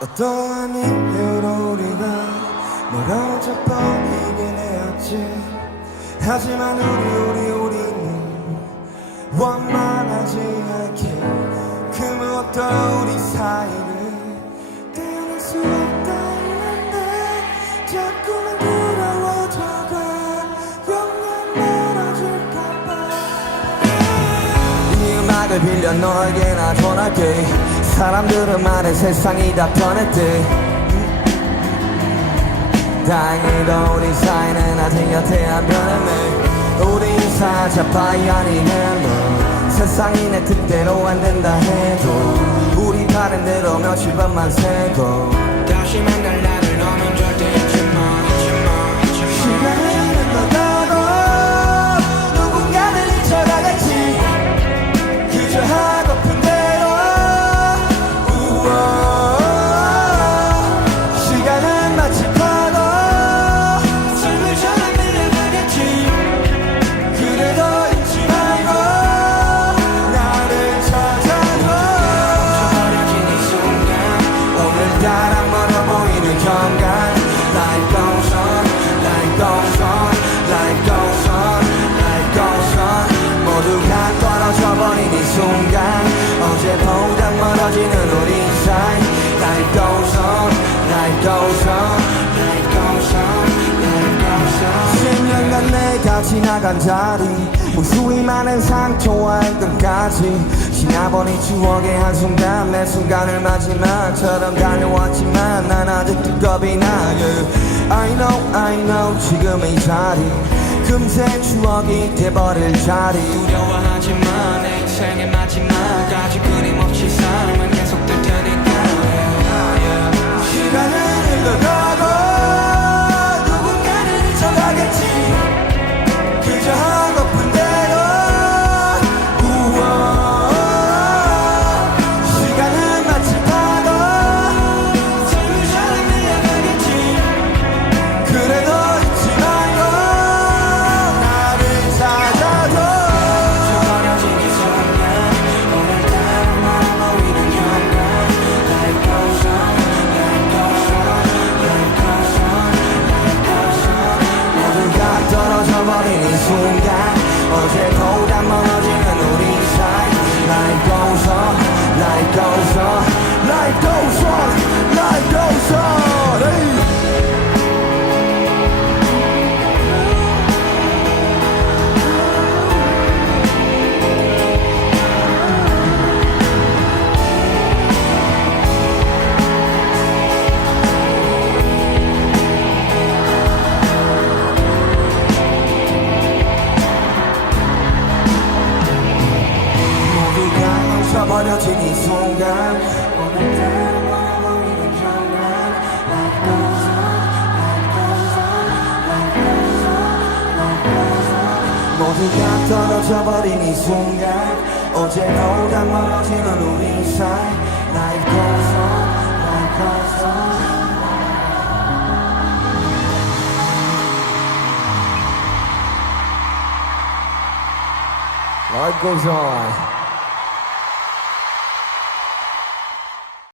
어떠한 이유로 우리가 멀어져 버리긴 해왔지. 하지만 우리는 원만하지 않게 그 무엇도 우리 사이를 떼어낼 수 없다는데 자꾸만 두려워져가 영영 멀어질까봐. 이 음악을 빌려 너에게 나 전할게. 사람들은 말해 세상이 다 변했대. 다행히도 우리 사이는 아직 여태 안 변했네. 우리 인사 자파이 아니면 뭐 세상이 내 뜻대로 안 된다 해도 우리 바른 대로 며칠 밤만 새고 다시 만날 날을 너는 절대 잊지 마. 시간은 흘러가고 누군가는 잊혀가겠지. 그저 하고픈 대로 시간은 마치 파도 슬물처럼 밀려가겠지. 그래도 잊지 말고 나를 찾아줘. 멈춰버려진 이 순간 오늘따라 멀어 보이는 현관. Life goes on, life goes on, life goes on, life goes on. 모두가 떨어져버린 이 순간 어제보다 멀어지는 우리 사이. Life goes on, life goes on, life goes on, life goes on. 10년간 내가 지나간 자리 무수히 많은 상처와 행동까지 지나버린 추억의 한순간 매 순간을 마지막처럼 달려왔지만 난 아직도 겁이 나요. I know 지금 이 자리 금세 추억이 돼버릴 자리. 두려워하지만 내 인생의 마지막까지 끊임없이 삶은 계속될 테니까. 시간은 흘러가고 누군가는 잊혀가겠지. 그저 하고픈 대로 시간은 마치 파도 슬물처럼 밀려가겠지. 그래도 잊지 말고 나를 찾아줘. 멈춰버려진 이 순간 오늘따라 멀어 보이는 현관. Life goes on, life goes on, life goes on, life goes on. 모두가 떨어져버린 이 순간 어제보다 멀어지는 우리 사이. Life goes on, life goes on, life goes on, life goes on. Hey. 모두가 멈춰버려진 이 순간 오늘따라 멀어 보이는 현관. Life goes on, life goes on, life goes on, life goes on. 모두가 떨어져버린 이 순간 어제보다 멀어지는 우리 사이. Life goes on, life goes on. Life goes on.